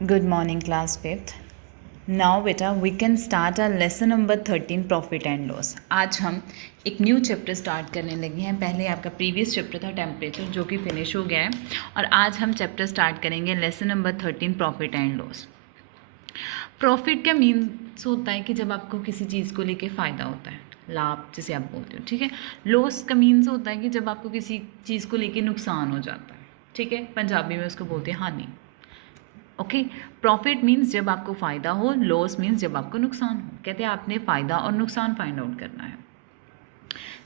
Good morning, class 5th. Now बेटा we can start our lesson number 13 profit and loss. आज हम एक new chapter start करने लगे हैं. पहले आपका प्रीवियस चैप्टर था टेम्परेचर, जो कि फिनिश हो गया है, और आज हम चैप्टर स्टार्ट करेंगे lesson number 13 profit and loss. Profit का मीन्स होता है कि जब आपको किसी चीज़ को लेके फ़ायदा होता है, लाभ जिसे आप बोलते हो, ठीक है. लॉस का मीन्स होता है कि जब आपको किसी चीज़ को लेके नुकसान हो जाता है, ठीक है. पंजाबी में उसको बोलते हैं हानि. ओके. प्रॉफिट मीन्स जब आपको फ़ायदा हो, लॉस मीन्स जब आपको नुकसान हो. कहते हैं आपने फ़ायदा और नुकसान फाइंड आउट करना है.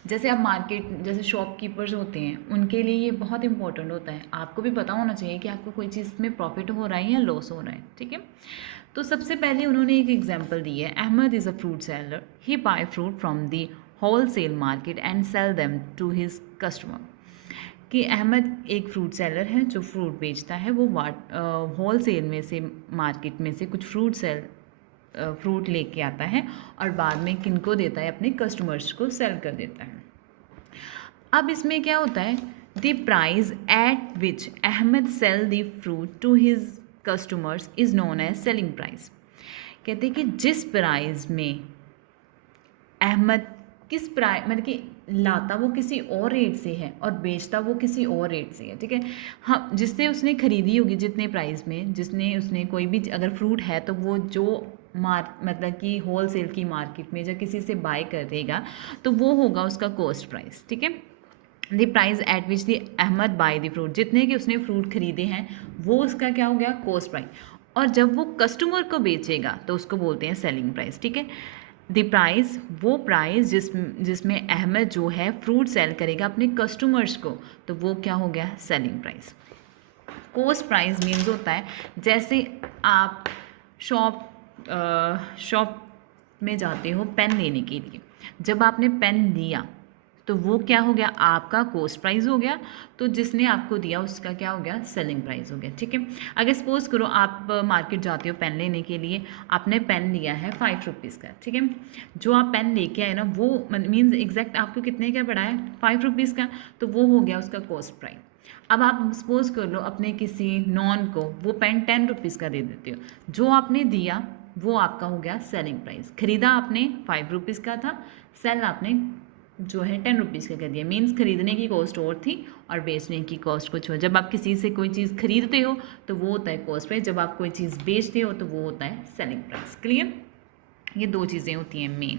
जैसे आप मार्केट, जैसे शॉपकीपर्स होते हैं, उनके लिए ये बहुत इंपॉर्टेंट होता है. आपको भी पता होना चाहिए कि आपको कोई चीज़ में प्रॉफिट हो रहा है या लॉस हो रहा है, ठीक है. तो सबसे पहले उन्होंने एक एग्जाम्पल दी है. Ahmed is a fruit seller. He buy fruit from the wholesale market and sell them to his customer. कि अहमद एक फ्रूट सेलर है जो फ्रूट बेचता है. वो होल सेल में से, मार्केट में से कुछ फ्रूट लेके आता है और बाद में किनको देता है, अपने कस्टमर्स को सेल कर देता है. अब इसमें क्या होता है, the price at which Ahmed sell the fruit to his customers is known as selling price. कहते हैं कि जिस प्राइस में अहमद किस प्राइस, मतलब कि लाता वो किसी और रेट से है और बेचता वो किसी और रेट से है, ठीक है. हाँ, जिससे उसने खरीदी होगी, जितने प्राइस में जिसने उसने कोई भी अगर फ्रूट है, तो वो जो मतलब कि होल सेल की मार्केट में जब किसी से बाय कर देगा, तो वो होगा उसका कॉस्ट प्राइस, ठीक है. The price at which the Ahmed buy the fruit, जितने कि उसने फ्रूट खरीदे हैं, वो उसका क्या हो गया, कॉस्ट प्राइस. और जब वो कस्टमर को बेचेगा तो उसको बोलते हैं सेलिंग प्राइस, ठीक है. द प्राइस, वो प्राइस जिसमें अहमद जो है फ्रूट सेल करेगा अपने कस्टमर्स को, तो वो क्या हो गया, selling price. Cost price means होता है, जैसे आप शॉप में जाते हो पेन लेने के लिए. जब आपने पेन लिया तो वो क्या हो गया, आपका कॉस्ट प्राइस हो गया. तो जिसने आपको दिया उसका क्या हो गया, सेलिंग प्राइस हो गया, ठीक है. अगर सपोज करो आप मार्केट जाते हो पेन लेने के लिए, आपने पेन लिया है 5 रुपीज़ का, ठीक है. जो आप पेन लेके आए ना, वो मीन्स एग्जैक्ट आपको कितने का पड़ा है, 5 रुपीज़ का, तो वो हो गया उसका कॉस्ट प्राइस. अब आप सपोज कर लो अपने किसी नॉन को वो पेन 10 रुपीज़ का दे देते हो. जो आपने दिया वो आपका हो गया सेलिंग प्राइस. खरीदा आपने 5 रुपीज़ का था, सेल आपने जो है 10 रुपीज़ का कर दिया. मीन्स खरीदने की कॉस्ट और थी और बेचने की कॉस्ट कुछ हो. जब आप किसी से कोई चीज़ खरीदते हो तो वो होता है कॉस्ट प्राइस. जब आप कोई चीज़ बेचते हो तो वो होता है सेलिंग प्राइस. क्लियर. ये दो चीज़ें होती हैं मेन.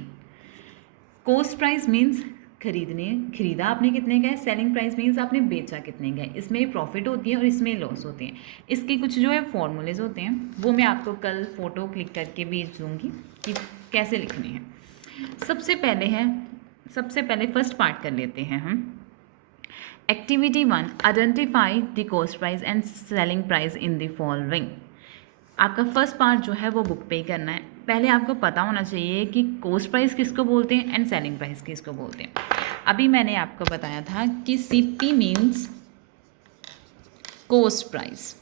कॉस्ट प्राइस मीन्स खरीदा आपने कितने का है, सेलिंग प्राइस मीन्स आपने बेचा कितने का है. इसमें प्रॉफिट होती है और इसमें लॉस होते हैं. इसके कुछ जो है फॉर्मूलेज होते हैं, वो मैं आपको कल फ़ोटो क्लिक करके भेज दूँगी कि कैसे लिखने हैं. सबसे पहले फर्स्ट पार्ट कर लेते हैं हम. Activity 1, identify the cost price and selling price in the following. आपका फर्स्ट पार्ट जो है वो बुक पे ही करना है. पहले आपको पता होना चाहिए कि कॉस्ट प्राइस किसको बोलते हैं एंड सेलिंग प्राइस किसको बोलते हैं. अभी मैंने आपको बताया था कि सीपी मीन्स कॉस्ट प्राइस,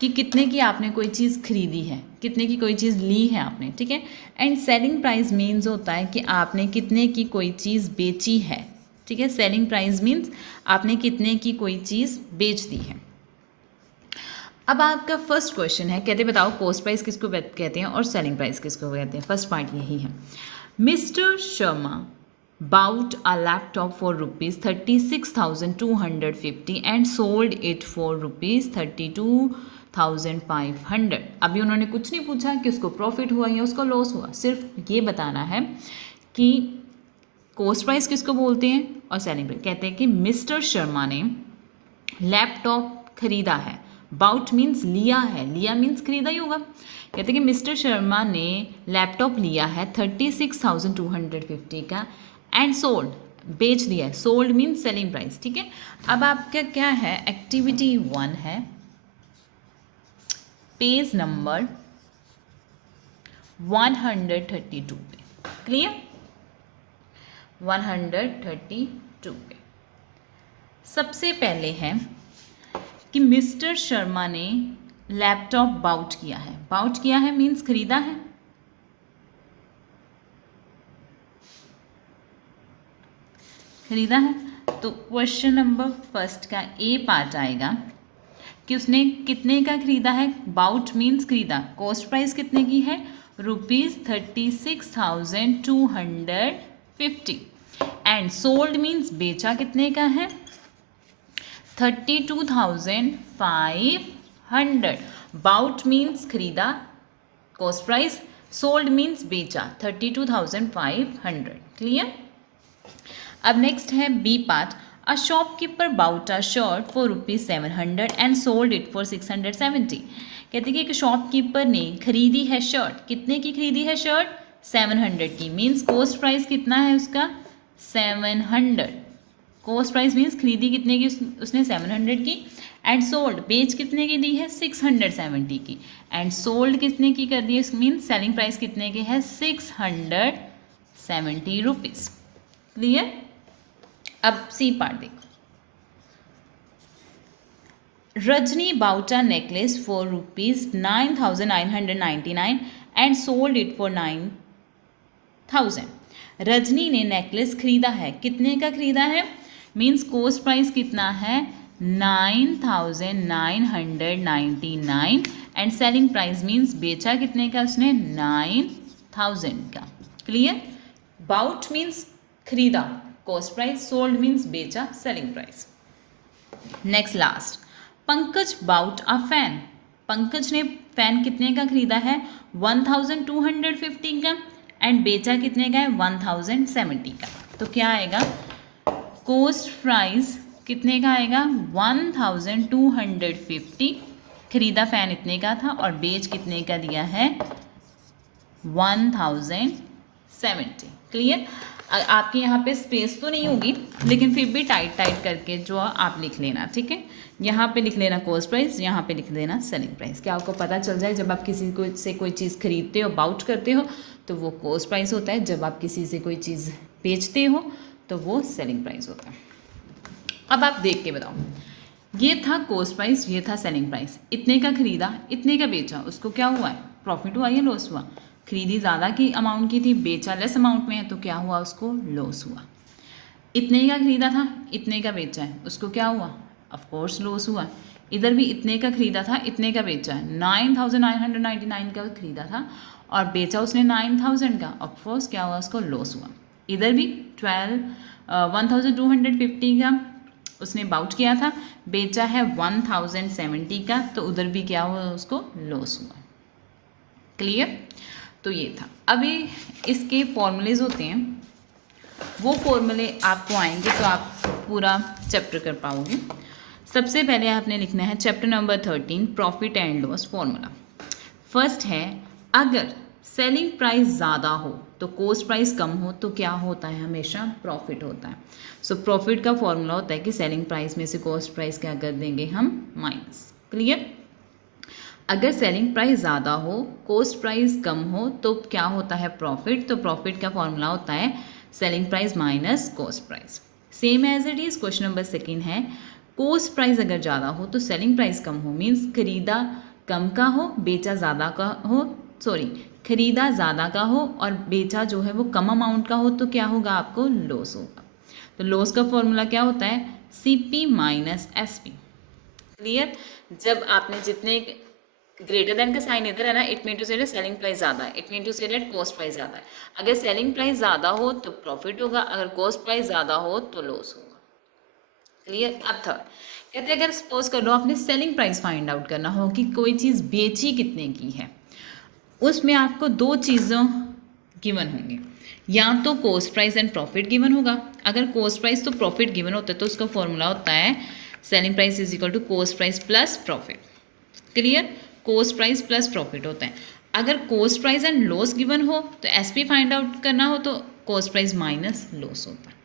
कि कितने की आपने कोई चीज़ खरीदी है, कितने की कोई चीज़ ली है आपने, ठीक है. एंड सेलिंग प्राइस मीन्स होता है कि आपने कितने की कोई चीज़ बेची है, ठीक है. सेलिंग प्राइस मीन्स आपने कितने की कोई चीज़ बेच दी है. अब आपका फर्स्ट क्वेश्चन है, कहते बताओ कॉस्ट प्राइस किसको कहते हैं और सेलिंग प्राइस किसको कहते हैं. फर्स्ट पॉइंट यही है. Mister Sharma bought a laptop for rupees 36,250 and sold it for rupees 32,500. अभी उन्होंने कुछ नहीं पूछा कि उसको प्रॉफिट हुआ या उसको लॉस हुआ, सिर्फ ये बताना है कि कॉस्ट प्राइस किसको बोलते हैं और सेलिंग प्राइस. कहते हैं कि मिस्टर शर्मा ने लैपटॉप खरीदा है. बाउट मीन्स लिया है, लिया मीन्स खरीदा ही होगा. कहते हैं कि मिस्टर शर्मा ने लैपटॉप लिया है 36,250 का एंड सोल्ड, बेच दिया है. सोल्ड मीन्स सेलिंग प्राइस, ठीक है. अब आपका क्या है, एक्टिविटी 1 है, पेज नंबर 132 पे. क्लियर. 132 पे सबसे पहले है कि मिस्टर शर्मा ने लैपटॉप बाउट किया है. बाउट किया है मीन्स खरीदा है. खरीदा है. तो क्वेश्चन नंबर फर्स्ट का ए पार्ट आएगा कि उसने कितने का खरीदा है। बाउट मीन्स खरीदा, कॉस्ट प्राइस कितने की है ₹36,250 एंड सोल्ड मीन्स बेचा कितने का है 32,500। बाउट मीन्स खरीदा कॉस्ट प्राइस, सोल्ड मीन्स बेचा 32,500। क्लियर। अब नेक्स्ट है B part, a shopkeeper bought a shirt for ₹700 and sold it for 670। कहते हैं कि एक शॉपकीपर ने खरीदी है शर्ट, कितने की खरीदी है शर्ट 700 की, मीन्स कॉस्ट प्राइस कितना है उसका 700। कॉस्ट प्राइस मीन्स खरीदी कितने की उसने 700 की, एंड सोल्ड बेच कितने की दी है 670 की, एंड सोल्ड कितने की कर दी है मीन्स सेलिंग प्राइस कितने की है 670 रुपीज़। क्लियर। अब सी पार्ट देखो, Rajni bought a necklace for ₹9,999 and sold it for 9,000। Rajni ने नेकलेस खरीदा है, कितने का खरीदा है मीन्स कॉस्ट प्राइस कितना है 9,999 एंड सेलिंग प्राइस मीन्स बेचा कितने का उसने 9,000 का। क्लियर। बाउट मीन्स खरीदा कॉस्ट प्राइस, सोल्ड मीन्स बेचा selling price. Next last, Pankaj bought a fan. Pankaj ने फैन कितने का खरीदा है 1,250 का एंड बेचा कितने का है 1,070 का। तो क्या आएगा कॉस्ट प्राइस कितने का आएगा 1,250, खरीदा फैन इतने का था और बेच कितने का दिया है 1,070। क्लियर। आपके यहाँ पे स्पेस तो नहीं होगी लेकिन फिर भी टाइट करके जो आप लिख लेना, ठीक है। यहाँ पे लिख लेना कॉस्ट प्राइस, यहाँ पे लिख देना सेलिंग प्राइस। क्या आपको पता चल जाए जब आप किसी को से कोई चीज़ खरीदते हो बाउट करते हो तो वो कॉस्ट प्राइस होता है, जब आप किसी से कोई चीज़ बेचते हो तो वो सेलिंग प्राइस होता है। अब आप देख के बताओ, ये था कॉस्ट प्राइस, ये था सेलिंग प्राइस, इतने का खरीदा इतने का बेचा, उसको क्या हुआ है प्रॉफिट हुआ या लॉस हुआ। खरीदी ज़्यादा की अमाउंट की थी, बेचा लेस अमाउंट में है तो क्या हुआ उसको लॉस हुआ। इतने का खरीदा था इतने का बेचा है, उसको क्या हुआ ऑफ कोर्स लॉस हुआ। इधर भी इतने का खरीदा था इतने का बेचा है, 9,999 का खरीदा था और बेचा उसने 9,000 का, ऑफ कोर्स क्या हुआ उसको लॉस हुआ। इधर भी 1,250 का उसने बाउट किया था, बेचा है 1,070 का, तो उधर भी क्या हुआ उसको लॉस हुआ। क्लियर। तो ये था। अभी इसके फॉर्मूलेज होते हैं, वो फॉर्मूले आपको आएंगे तो आप पूरा चैप्टर कर पाओगे। सबसे पहले आपने लिखना है chapter number 13 profit and loss formula. First है अगर सेलिंग प्राइस ज़्यादा हो तो कॉस्ट प्राइस कम हो तो क्या होता है हमेशा प्रॉफिट होता है। सो प्रॉफिट का फॉर्मूला होता है कि सेलिंग प्राइस में से कॉस्ट प्राइस क्या कर देंगे हम माइनस। क्लियर। अगर सेलिंग प्राइस ज़्यादा हो कॉस्ट प्राइस कम हो तो क्या होता है प्रॉफिट। तो प्रॉफिट का फॉर्मूला होता है selling price minus cost price. Same as it is question number second है कॉस्ट प्राइस अगर ज़्यादा हो तो सेलिंग प्राइस कम हो, मीन्स खरीदा कम का हो बेचा ज़्यादा का हो, खरीदा ज़्यादा का हो और बेचा जो है वो कम अमाउंट का हो तो क्या होगा आपको लॉस होगा। तो लॉस का फॉर्मूला क्या होता है CP माइनस SP। क्लियर। जब आपने जितने ग्रेटर देन का साइन इधर है ना, इट मीन टू से सेलिंग प्राइस ज़्यादा है, इट मीन टू से कॉस्ट प्राइस ज़्यादा है। अगर सेलिंग प्राइस ज़्यादा हो तो प्रॉफिट होगा, अगर कॉस्ट प्राइस ज़्यादा हो तो लॉस होगा। क्लियर। अब थर्ड कहते हैं अगर सपोज कर लो आपने सेलिंग प्राइस फाइंड आउट करना हो कि कोई चीज़ बेची कितने की है, उसमें आपको दो चीज़ों गिवन होंगे, या तो cost price and profit given होगा। अगर कॉस्ट प्राइस तो प्रॉफिट गिवन होता है तो उसका फॉर्मूला होता है selling price is equal to cost price plus profit. Clear. Cost price plus profit होता है। अगर cost price and loss given हो तो SP फाइंड आउट करना हो तो कॉस्ट प्राइस माइनस लॉस होता है।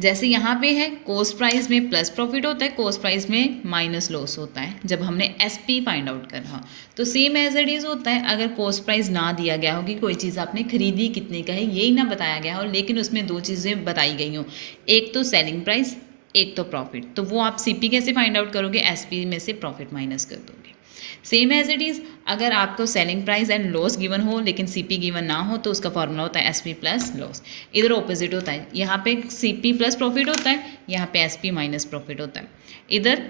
जैसे यहाँ पे है कॉस्ट प्राइस में प्लस प्रॉफिट होता है, कॉस्ट प्राइस में माइनस लॉस होता है जब हमने SP फाइंड आउट करना हो। तो सेम एज इट इज़ होता है अगर कॉस्ट प्राइस ना दिया गया हो कि कोई चीज़ आपने खरीदी कितने का है यही ना बताया गया हो, लेकिन उसमें दो चीज़ें बताई गई हों, एक तो सेलिंग प्राइस एक तो प्रॉफिट, तो वो आप CP कैसे फाइंड आउट करोगे SP में से प्रॉफिट माइनस कर दोगे। सेम एज इट इज़, अगर आपको selling price and loss given हो लेकिन सीपी गिवन ना हो तो उसका फॉर्मूला होता है एसपी प्लस लॉस। इधर ऑपोजिट होता है, यहाँ पे सीपी प्लस प्रॉफिट होता है, यहाँ पे एसपी माइनस प्रॉफिट होता है। इधर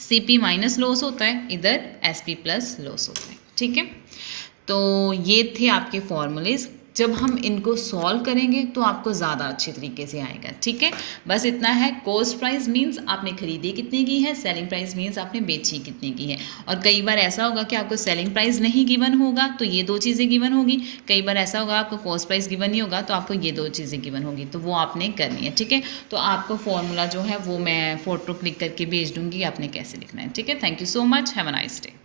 सीपी माइनस लॉस होता है, इधर एसपी प्लस लॉस होता है। ठीक है, तो ये थे आपके फॉर्मूलेज। जब हम इनको सॉल्व करेंगे तो आपको ज़्यादा अच्छे तरीके से आएगा। ठीक है, बस इतना है। कॉस्ट प्राइस मीन्स आपने खरीदी कितने की है, सेलिंग प्राइस मीन्स आपने बेची कितने की है। और कई बार ऐसा होगा कि आपको सेलिंग प्राइस नहीं गिवन होगा तो ये दो चीज़ें गिवन होगी, कई बार ऐसा होगा आपको कॉस्ट प्राइस गिवन नहीं होगा तो आपको ये दो चीज़ें गिवन होगी, तो वो आपने करनी है। ठीक है, तो आपको फॉर्मूला जो है वो मैं फ़ोटो क्लिक करके भेज दूँगी, आपने कैसे लिखना है। ठीक है, thank you so much, have a nice day.